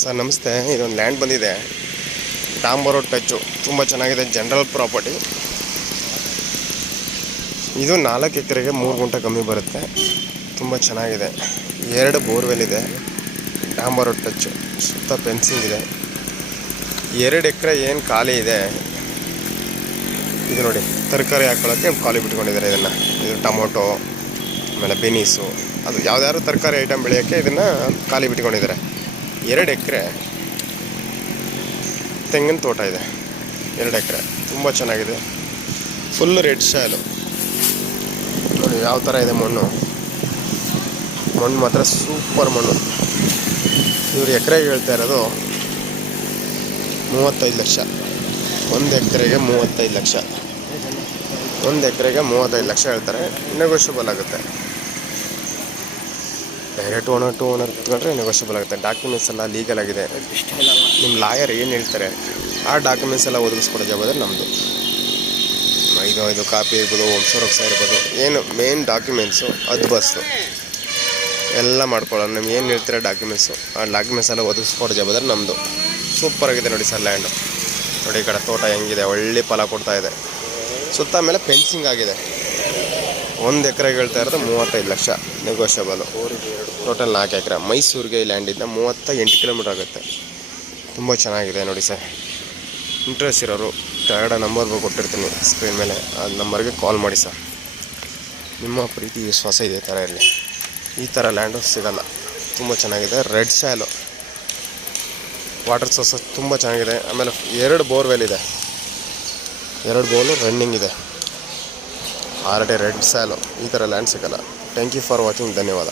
Sir ನಮಸ್ತೆ. ಇದೊಂದು land ಬಂದಿದೆ, ಟಾಂಬರ್ ರೋಡ್ ಟಚ್ಚು, ತುಂಬ ಚೆನ್ನಾಗಿದೆ. ಜನರಲ್ ಪ್ರಾಪರ್ಟಿ ಇದು. 4 ಎಕರೆಗೆ 3 ಗುಂಟೆ ಕಮ್ಮಿ ಬರುತ್ತೆ. ತುಂಬ ಚೆನ್ನಾಗಿದೆ. 2 ಬೋರ್ವೆಲ್ ಇದೆ. ಟಾಂಬರ್ ರೋಡ್ ಟಚ್ಚು, ಸುತ್ತ ಫೆನ್ಸಿಂಗ್ ಇದೆ. 2 ಎಕರೆ ಏನು ಖಾಲಿ ಇದೆ ಇದು ನೋಡಿ, ತರಕಾರಿ ಹಾಕೊಳ್ಳೋಕ್ಕೆ ಖಾಲಿ ಬಿಟ್ಕೊಂಡಿದ್ದಾರೆ ಇದನ್ನು. ಇದು ಟೊಮೊಟೊ, ಆಮೇಲೆ ಬೆನೀಸು, ಅದು ಯಾವ್ದಾದ್ರು ತರಕಾರಿ ಐಟಮ್ ಬೆಳೆಯೋಕ್ಕೆ ಇದನ್ನು ಖಾಲಿ ಬಿಟ್ಕೊಂಡಿದ್ದಾರೆ. 2 ಎಕರೆ ತೆಂಗಿನ ತೋಟ ಇದೆ. 2 ಎಕರೆ ತುಂಬ ಚೆನ್ನಾಗಿದೆ. ಫುಲ್ ರೆಡ್ ಸಾಯಿಲು ನೋಡಿ ಯಾವ ಥರ ಇದೆ ಮಣ್ಣು. ಮಣ್ಣು ಮಾತ್ರ ಸೂಪರ್ ಮಣ್ಣು. ಇವರು ಎಕರೆಗೆ ಹೇಳ್ತಾ ಇರೋದು 35 ಲಕ್ಷ. 1 ಎಕರೆಗೆ 35 ಲಕ್ಷ. 1 ಎಕರೆಗೆ 35 ಲಕ್ಷ ಹೇಳ್ತಾರೆ. ನೆಗೋಷಿಯಬಲ್ ಆಗುತ್ತೆ. ಡೈರೆಕ್ಟ್ ಓನರ್ ಟು ಓನರ್ ಕುತ್ಕೊಂಡ್ರೆ ನೆಗೋಷಿಯಬಲ್ ಆಗುತ್ತೆ. ಡಾಕ್ಯುಮೆಂಟ್ಸ್ ಎಲ್ಲ ಲೀಗಲ್ ಆಗಿದೆ. ನಿಮ್ಮ ಲಾಯರ್ ಏನು ಹೇಳ್ತಾರೆ ಆ ಡಾಕ್ಯುಮೆಂಟ್ಸ್ ಎಲ್ಲ ಒದಗಿಸ್ಕೊಡೋ ಜವಾಬ್ದಾರಿ ನಮ್ಮದು. ಇದು ಕಾಪಿ ಇರ್ಬೋದು, ವಂಶವೃಕ್ಷ ಇರ್ಬೋದು, ಏನು ಮೇನ್ ಡಾಕ್ಯುಮೆಂಟ್ಸು ಅದು ಬಸ್ಸು ಎಲ್ಲ ಮಾಡ್ಕೊಳ್ಳೋಣ. ನಿಮ್ಗೆ ಏನು ಹೇಳ್ತೀರಾ ಡಾಕ್ಯುಮೆಂಟ್ಸು, ಆ ಡಾಕ್ಯುಮೆಂಟ್ಸ್ ಎಲ್ಲ ಒದಗಿಸ್ಕೊಡೋ ಜವಾಬ್ದಾರಿ ನಮ್ಮದು. ಸೂಪರಾಗಿದೆ ನೋಡಿ ಸರ್ ಲ್ಯಾಂಡು. ನೋಡಿ ಈ ಕಡೆ ತೋಟ ಹೆಂಗಿದೆ, ಒಳ್ಳೆ ಫಲ ಕೊಡ್ತಾ ಇದೆ. ಸುತ್ತ ಮೇಲೆ ಫೆನ್ಸಿಂಗ್ ಆಗಿದೆ. 1 ಎಕರೆಗೆ ಹೇಳ್ತಾ ಇರೋದು 35 ಲಕ್ಷ, ನೆಗೋಷಿಯಬಲು. ಟೋಟಲ್ 4 ಎಕರೆ. ಮೈಸೂರಿಗೆ ಈ ಲ್ಯಾಂಡಿಂದ 38 ಕಿಲೋಮೀಟ್ರ್ ಆಗುತ್ತೆ. ತುಂಬ ಚೆನ್ನಾಗಿದೆ ನೋಡಿ ಸರ್. ಇಂಟ್ರೆಸ್ಟ್ ಇರೋರು ಕೆಳಗಡೆ ನಂಬರ್ ಕೊಟ್ಟಿರ್ತೀನಿ ಸ್ಕ್ರೀನ್ ಮೇಲೆ, ಆ ನಂಬರ್ಗೆ ಕಾಲ್ ಮಾಡಿ ಸರ್. ನಿಮ್ಮ ಪ್ರೀತಿ ವಿಶ್ವಾಸ ಇದೇ ಥರ ಇರಲಿ. ಈ ಥರ ಲ್ಯಾಂಡು ಸಿಗೋಲ್ಲ. ತುಂಬ ಚೆನ್ನಾಗಿದೆ. ರೆಡ್ ಸಾಯಿಲು, ವಾಟರ್ ಸೋರ್ಸ್ ತುಂಬ ಚೆನ್ನಾಗಿದೆ. ಆಮೇಲೆ 2 ಬೋರ್ವೆಲ್ ಇದೆ. 2 ಬೋರ್ಲು ರನ್ನಿಂಗ್ ಇದೆ. Already red soil. ಈ ಥರ ಲ್ಯಾಂಡ್ ಸಿಗೋಲ್ಲ. Thank you for watching. ಧನ್ಯವಾದ.